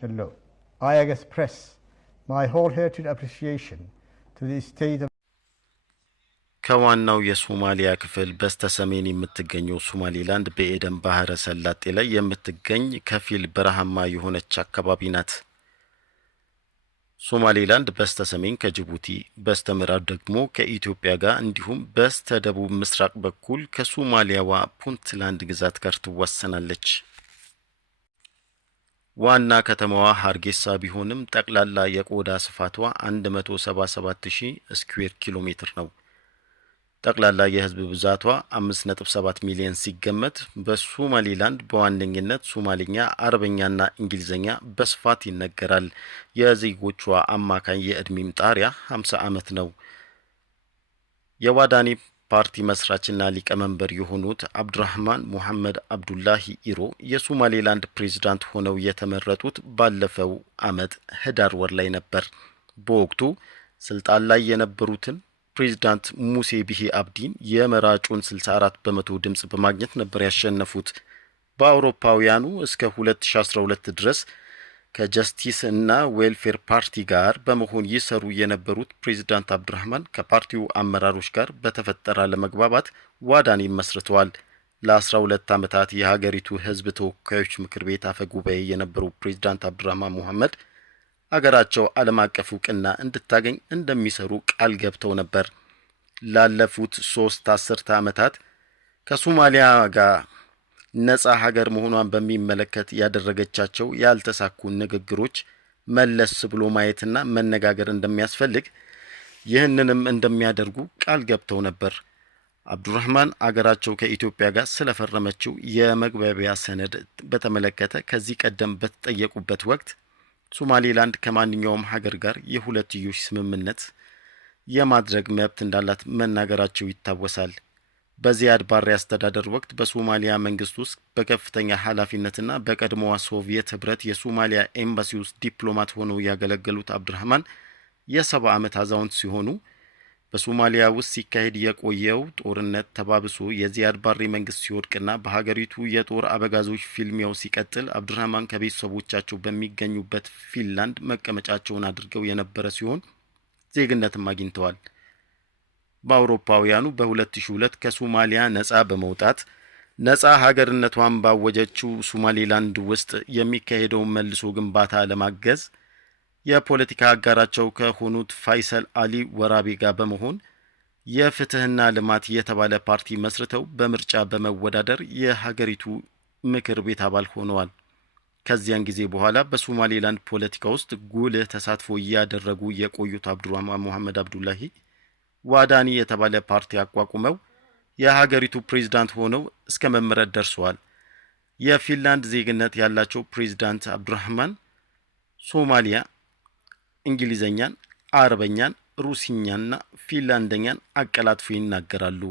Hello. I express my wholehearted appreciation to the state of ከዋናው የሶማሊያ ክፍል በስተሰሜን የምትገኘው ሶማሊላንድ በኤደን ባህረ ሰላጤ ላይ የምትገኝ ከፊል በረሃማ የሆነች አካባቢ ናት። ሶማሊላንድ በስተሰሜን ከጅቡቲ በስተምዕራብ ደግሞ ከኢትዮጵያ ጋር እንዲሁም በስተደቡብ ምስራቅ በኩል ከሶማሊያዋ ፑንትላንድ ግዛት ጋር ትዋሰናለች። ዋና ከተማዋ ሀርጌሳ ቢሆንም ጠቅላላ የቆዳ ስፋቷ 177000 ስኩዌር ኪሎ ሜትር ነው። ጠቅላላ የህዝብ ብዛቷ 5.7 ሚሊዮን ሲገመት በሶማሊላንድ በዋነኝነት ሶማሊኛ፣ አረበኛና እንግሊዘኛ በስፋት ይነገራል። የዜጎቿ አማካኝ የእድሜም ጣሪያ 50 ዓመት ነው። የዋዳኒ ፓርቲ መስራችና ሊቀመንበር የሆኑት አብዱራህማን ሙሐመድ አብዱላሂ ኢሮ የሶማሊላንድ ፕሬዝዳንት ሆነው የተመረጡት ባለፈው ዓመት ህዳር ወር ላይ ነበር። በወቅቱ ስልጣን ላይ የነበሩትን ፕሬዝዳንት ሙሴ ቢሂ አብዲን የመራጩን 64 በመቶ ድምጽ በማግኘት ነበር ያሸነፉት። በአውሮፓውያኑ እስከ 2012 ድረስ ከጀስቲስ እና ዌልፌር ፓርቲ ጋር በመሆን ይሰሩ የነበሩት ፕሬዝዳንት አብዱራህማን ከፓርቲው አመራሮች ጋር በተፈጠረ አለመግባባት ዋዳኒ መስርተዋል። ለ12 ዓመታት የሀገሪቱ ህዝብ ተወካዮች ምክር ቤት አፈ ጉባኤ የነበሩ ፕሬዝዳንት አብዱራህማን ሙሐመድ አገራቸው ዓለም አቀፍ ዕውቅና እንድታገኝ እንደሚሰሩ ቃል ገብተው ነበር። ላለፉት 3 አስርተ ዓመታት ከሶማሊያ ጋር ነጻ ሀገር መሆኗን በሚመለከት ያደረገቻቸው ያልተሳኩ ንግግሮች መለስ ብሎ ማየትና መነጋገር እንደሚያስፈልግ ይህንንም እንደሚያደርጉ ቃል ገብተው ነበር። አብዱራህማን አገራቸው ከኢትዮጵያ ጋር ስለፈረመችው የመግባቢያ ሰነድ በተመለከተ ከዚህ ቀደም በተጠየቁበት ወቅት ሶማሊላንድ ከማንኛውም ሀገር ጋር የሁለትዮሽ ስምምነት የማድረግ መብት እንዳላት መናገራቸው ይታወሳል። በዚያድ ባሬ አስተዳደር ወቅት በሶማሊያ መንግስት ውስጥ በከፍተኛ ኃላፊነትና በቀድሞዋ ሶቪየት ህብረት የሶማሊያ ኤምባሲ ውስጥ ዲፕሎማት ሆነው ያገለገሉት አብዱራህማን የ70 ዓመት አዛውንት ሲሆኑ በሶማሊያ ውስጥ ሲካሄድ የቆየው ጦርነት ተባብሶ የዚያድ ባሬ መንግስት ሲወድቅና በሀገሪቱ የጦር አበጋዞች ፊልሚያው ሲቀጥል አብዱራህማን ከቤተሰቦቻቸው በሚገኙበት ፊንላንድ መቀመጫቸውን አድርገው የነበረ ሲሆን ዜግነትም አግኝተዋል። በአውሮፓውያኑ በ2002 ከሶማሊያ ነጻ በመውጣት ነጻ ሀገርነቷን ባወጀችው ሶማሊላንድ ውስጥ የሚካሄደውን መልሶ ግንባታ ለማገዝ የፖለቲካ አጋራቸው ከሆኑት ፋይሰል አሊ ወራቤ ጋር በመሆን የፍትህና ልማት የተባለ ፓርቲ መስርተው በምርጫ በመወዳደር የሀገሪቱ ምክር ቤት አባል ሆነዋል። ከዚያን ጊዜ በኋላ በሶማሊላንድ ፖለቲካ ውስጥ ጉልህ ተሳትፎ እያደረጉ የቆዩት አብዱራህማን ሙሐመድ አብዱላሂ ዋዳኒ የተባለ ፓርቲ አቋቁመው የሀገሪቱ ፕሬዝዳንት ሆነው እስከ መመረጥ ደርሰዋል። የፊንላንድ ዜግነት ያላቸው ፕሬዝዳንት አብዱራህማን ሶማሊያ እንግሊዘኛን፣ አረበኛን፣ ሩሲኛና ፊንላንደኛን አቀላጥፈው ይናገራሉ።